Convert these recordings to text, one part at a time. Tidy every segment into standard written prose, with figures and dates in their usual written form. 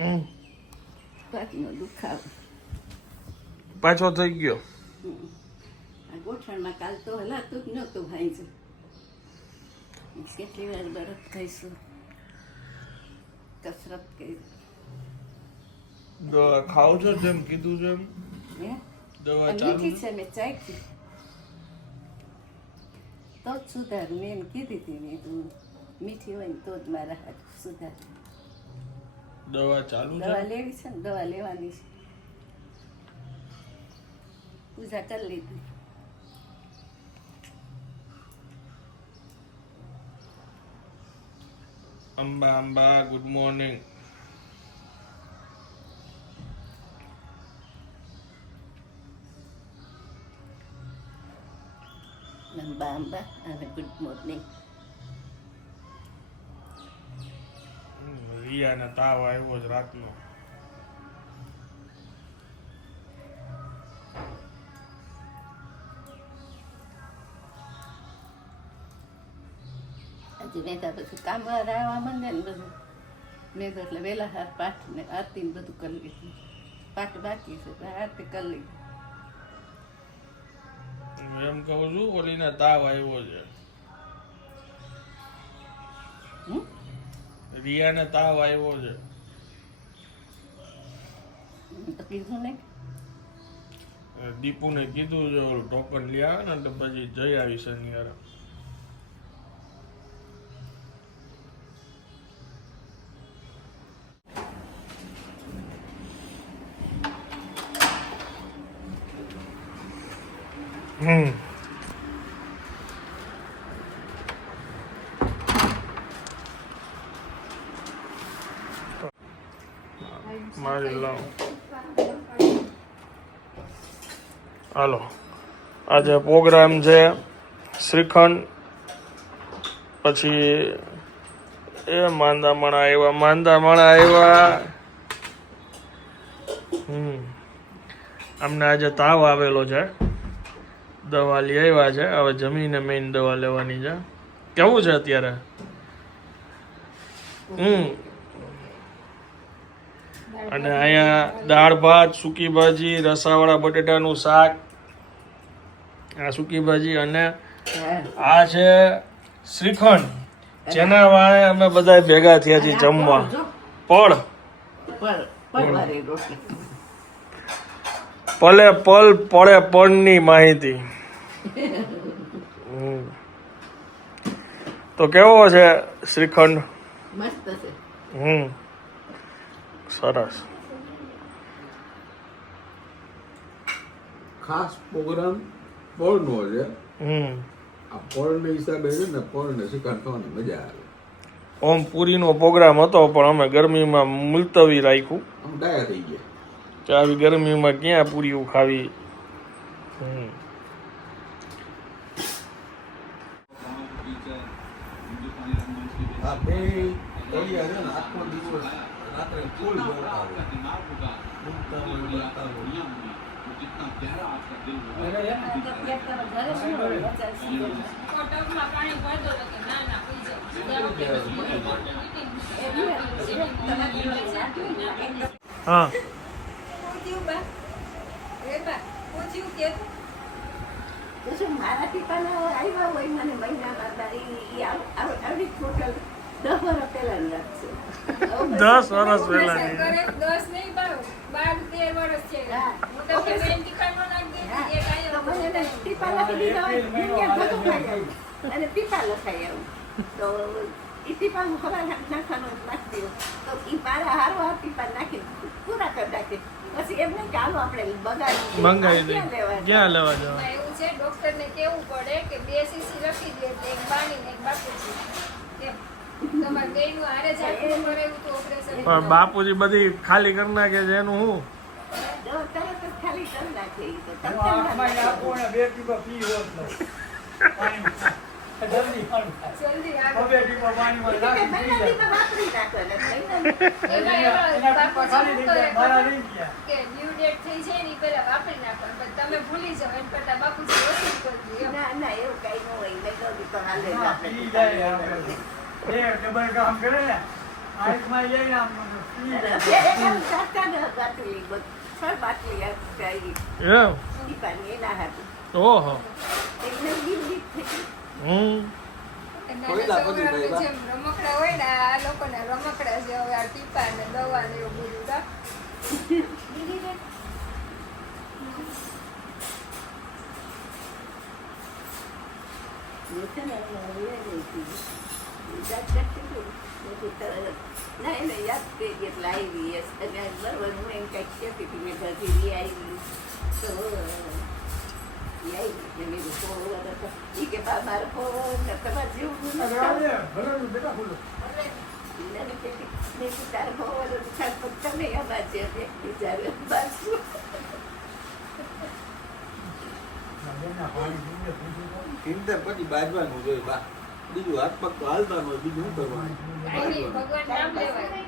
પગનો દુખાવો પાછો થઈ ગયો. આ ગોઠણમાં કાલ તો હલાતું જ નહોતું ભાઈ છે. કેટલી વાર બરફ ખાઈશું, કસરત કરી. દવા ખાવ છો જેમ કીધું છે એમ? હે દવા ચાલુ મીઠી છે, મેં ચાખી તો જ સુધારું. મેં એમ કીધી હતી, મેં તું મીઠી હોય ને તો જ મારા હાથ સુધાર. દવા ચાલુ છે? દવા લેવી છે ને, દવા લેવાની છે. પૂજા કરી લીધી. Amba Amba good morning. અંબા અંબા અને ગુડ મોર્નિંગ. રિયાને તાવ આવ્યો જ રાતનો. હજી મેં તો પછી કામ આવવા માંડે ને બધું. મેં તો એટલે વહેલા હાર પાઠ ને આરતી ને બધું કરી લીધું. પાઠ બાકી છે, આરતી કરી લીધી. એમ કહું છું, ઓલીને તાવ આવ્યો છે. રિયાને તાવ આવ્યો છે. તો કીધું ને દીપુને કીધું છે ઓલું ટોકન લઈ આવે ને તો પછી જઈ આવી શનિવારે. મારી લાવ. હાલો, આજે પ્રોગ્રામ છે શ્રીખંડ, પછી એ માંદા માણા આવ્યા. અમને આજે તાવ આવેલો છે, દવા લઈ આવ્યા છે. હવે જમીને મેઇન દવા લેવાની છે. કેવું છે અત્યારે? અને અહીંયા દાળ ભાત, સૂકી ભાજી, રસાવાળા બટેટાનું શાક, આ સૂકી ભાજી, અને આ છે શ્રીખંડ, જેના વાળે અમે બધા ભેગા થયા છીએ જમવા. પળ પલે પલ પડે પળની માહિતી. તો કેવો છે શ્રીખંડ? મસ્ત છે. સરસ. ખાસ પ્રોગ્રામ પળનો છે. આ પળના હિસાબે છે ને, પળને શ્રીખંડ ખાવાની મજા આવે. ઓમ પૂરીનો પ્રોગ્રામ હતો પણ અમે ગરમીમાં મુલતવી રાખ્યું. આમ ડાયા થઈ ગયા. કે આવી ગરમીમાં ક્યાં પૂરીઓ ખાવી. આ બે તળિયા છે ને, આખો દિવસ રાત્રે ફૂલ દોડતા હોય. હા, મારા પીપાના આવ્યા હોય મને મહિનામાં તારી આવડી ટોટલ 10 વર્ષ પહેલા રાખશે. 10 વર્ષ પહેલા 10 નહીં, 12-13 વર્ષ છે. અને પીપા લખાય આવું તો એ પીપાનું ખબર નાખવાનું નાખતી તો એ મારા હારો પીપા નાખી પૂરા કરી નાખે. પછી એમ નહીં કે હાલો આપણે મંગાવી દઈએ. ક્યાં લેવા જવા? એવું છે, ડોક્ટરને કેવું પડે કે 2 સીસી લખી દે, એક બાની ને એક બાપુજી. તમારે બેયનું હારે જ આપવું પડે એવું તો ઓપરેશન. પણ બાપુજી બધી ખાલી કરી નાખે છે એનું શું? તરત જ ખાલી કરી નાખે ઈ તો. જલ્દી આગળ. કે due date થઈ જાય ને ઈ પહેલા વાપરી નાખવાનું, પણ તમે ભૂલી જાઓ એમ કરતા બાપુજી ઓછું કરી દે. ના ના એવું કઈ ન હોય. મેં કહ્યું તો હાલે જ આપણે. ડબલ કામ કરે ને, આંખમાં લઈને આમ બાટલી એમ ટીપાની એના હાથું ઓહો એકદમ જીવજી થઈ નાના છોકરાઓને જેમ રમકડા હોય ને આ લોકોના રમકડા છે હવે આ ટીપા ને દવા ને એવું બધું કા ના એને યાદ કરી એટલે આવી અને બરોબર હું એમ કંઈક કહેતી હતી મેં ભજીરી આવી તો ઈ કે બા મારે તમારે જેવું તારે તમે અમાર છે બિચારે બાજુ ચિંતા પછી બાજવાનું જોઈએ બા બીજું હાથ પગ તો હાલતા હોય બીજું શું કરવાનું કાંઈ નહીં, ભગવાન નામ લેવાય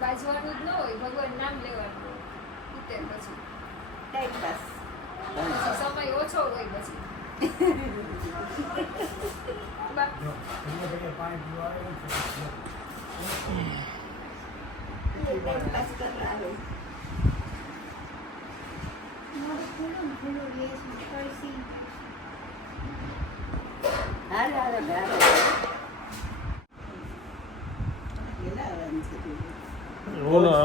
બાજવાનું જ ન હોય ભગવાન નામ લેવાનું ઈતેર પછી ટાઈમ પાસ પછી સમય ઓછો હોય પછી બા ટાઈમ પાસ કરવાનો હાલ હાલ હાલ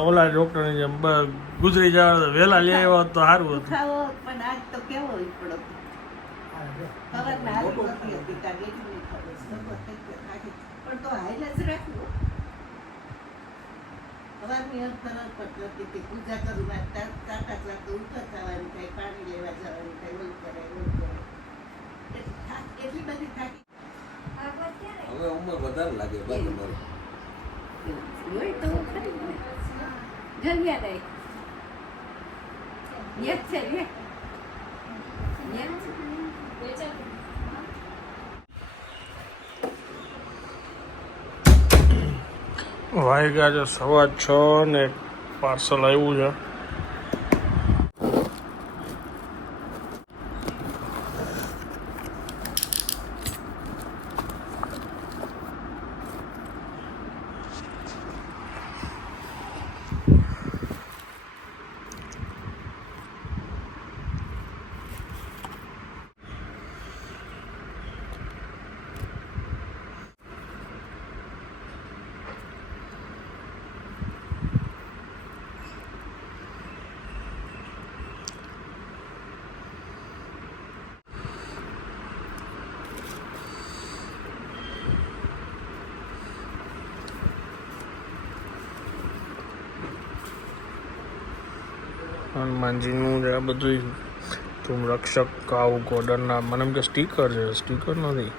ઓલા ડોક્ટરની જેમ ગુજરી જાય તો વહેલા લઈ આવ્યા હોત તો સારું હતું ખાવો પણ આજ તો કેવો પડો ખબર નથી હતી કાંઈ એટલું ખબર પણ તો હાઈલ જ રાખવું સવારની સરળ પદ્ધતિ કે પૂજા કરવા તાકાત લાગતો ઉઠા થવાનું થાય પાણી લેવા જવાનું થાય ઓલું કરાય ઓલું કરાય એટલી બધી થાકી હવે ઉંમર વધારે લાગે બા તમારે હોય તો ખરી ને જમ્યા નહીં યે છે યે વેચાતું વાગ્યા છે 6:15 ને પાર્સલ આવ્યું છે હનુમાનજીનું છે આ બધું તુમ રક્ષક કાવ ગોડરના મને એમ કે સ્ટીકર છે સ્ટીકર નથી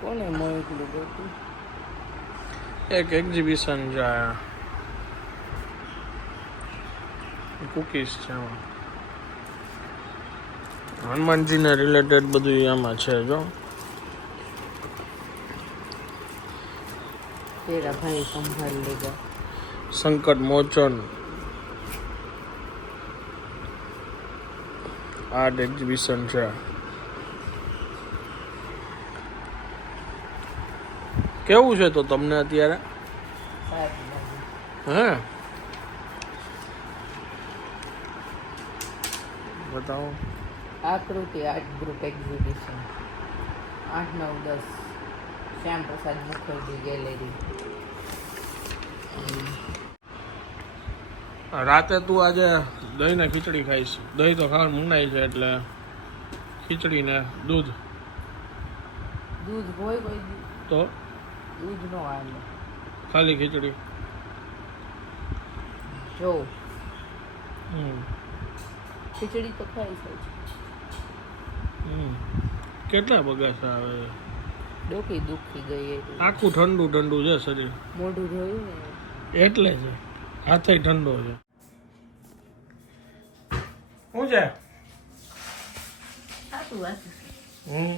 કોને મોકલું એક એક્ઝિબિશન છે આ કુકીઝ છે આમાં હનુમાનજીને રિલેટેડ બધું આમાં છે જો તેરા ભાઈ સંભાળ લેગા સંકટ મોચન આર્ટ એક્ઝિબિશન છે કેવું છે તો તમને અત્યારે હે બતાવો આકૃતિ આર્ટ ગ્રુપ એક્ઝિબિશન 8, 9, 10 શ્યામ પ્રસાદ મુખર્જી ગેલેરી રાતે તું આજે દહીં ને ખીચડી ખાઈશ દહીં તો ખાવાનું મુનાય છે એટલે ખીચડી ને દૂધ દૂધ હોય કોઈ તો દૂધ નો આવે ખાલી ખીચડી જો હમ ખીચડી તો ખાઈ છે કેટલા બગાસા આવે છે ડોકી દુખી ગઈ એટલે આખું ઠંડુ ઠંડુ છે શરીર મોઢું જોયું ને એટલે છે હાથે ઠંડો છે શું છે સાચું વાત હમ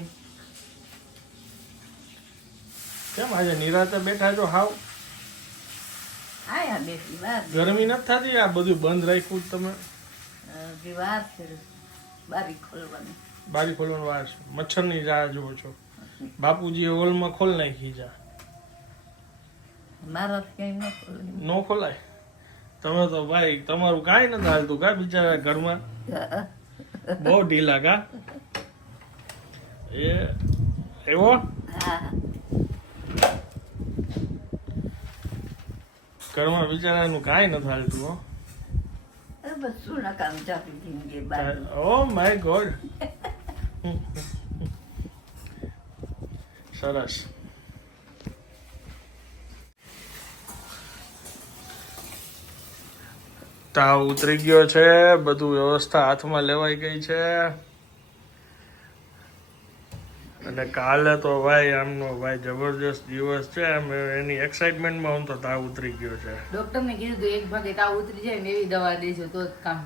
કેમ આજે નિરાતે બેઠા છો હાવ આયા બેસી વાર ગરમી નથી થતી આ બધું બંધ રાખ્યું જ તમે હજી વાર છે બારી ખોલવાની બારી ખોલવાનો વાર છે મચ્છરની રાહ જુઓ છો બાપુજીએ હોલમાં ખોલ નાખી જા મારા કઈ ન ખોલે નો ખોલાય તમે તો ભાઈ તમારું કાંઈ નથી હાલતું કા બિચારા ઘરમાં બહુ ઢીલા કા એ એવો હા ઘરમાં બિચારાનું કાંઈ નથી હાલતું હો બસ શું ના કામ ચાપી જિંદગી બાર ઓ માય ગોડ સરસ તાવ ઉતરી ગયો છે બધું વ્યવસ્થા હાથમાં લેવાઈ ગઈ છે અને કાલે તો ભાઈ આમનો ભાઈ જબરજસ્ત દિવસ છે આમ એની એક્સાઇટમેન્ટમાં આમ તો તાવ ઉતરી ગયો છે ડોક્ટરને કીધું હતું એક ભાગે તાવ ઉતરી જાય ને એવી દવા દેજો તો જ કામ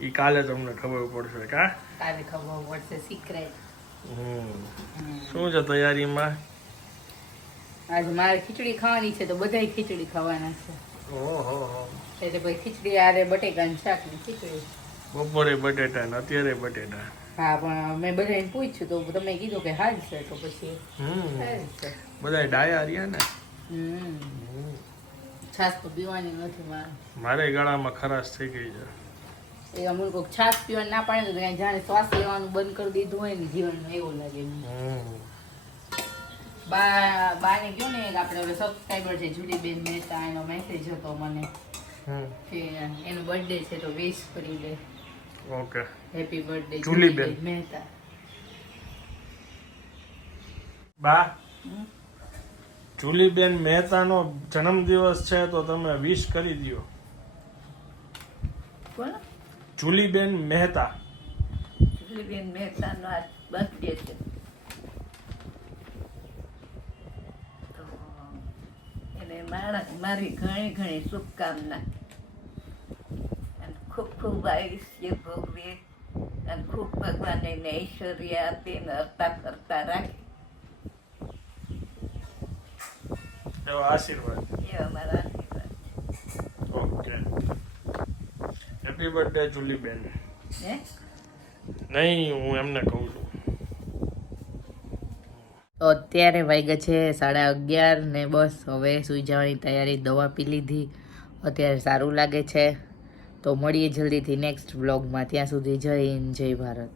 ઈ કાલે તમને ખબર પડશે કા કાલે ખબર પડશે સિક્રેટ શું છે તૈયારીમાં આજે મારે ખીચડી ખાવાની છે તો બધાય ખીચડી ખાવાના છે ઓહો એટલે પછી ખીચડી આરે બટેકાનું શાક ને ખીચડી બપોરે બટેટા ને અત્યારે બટેટા હા પણ મેં બધાને પૂછ્યું તો તમે કીધું કે હાલ છે તો પછી સારું છે. બધા ડાયા રહ્યા ને છાશ તો પીવાની નથી મારે મારે ગળામાં ખરાશ થઈ ગઈ છે એ અમુક કોઈક છાશ પીવાનું ના પાડે તો કાંઈ જાણે શ્વાસ લેવાનું બંધ કરી દીધું હોય ને જીવનમાં એવું લાગે બાને કહ્યું ને આપણે ઓલો સબસ્ક્રાઈબર છે જુલીબેન મહેતા એનો મેસેજ હતો મને કે એનો બર્થડે છે તો વિશ કરી દે ઓકે હેપી બર્થડે જુલીબેન. મહેતા બા જુલીબેન મહેતાનો જન્મદિવસ છે તો તમે વિશ કરી દો કોણ જુલીબેન મહેતા જુલીબેન મહેતાનો આજ બર્થડે છે તો એને મારી ઘણી ઘણી શુભકામના અને ખૂબ ખૂબ આયુષ્ય ભોગવે અને ખૂબ ભગવાન એને ઐશ્વર્ય આપીને હરતા ફરતા રાખે એવો આશીર્વાદ એ અમારા આશીર્વાદ ઓકે હેપી બર્થડે જુલીબેન હે નહીં હું એમને કહું છું તો અત્યારે વાગ્યા છે 11:30 ને બસ હવે સૂઈ જવાની તૈયારી દવા પી લીધી અત્યારે સારું લાગે છે તો મળીએ જલ્દીથી નેક્સ્ટ વ્લોગમાં ત્યાં સુધી જય હિન્દ જય ભારત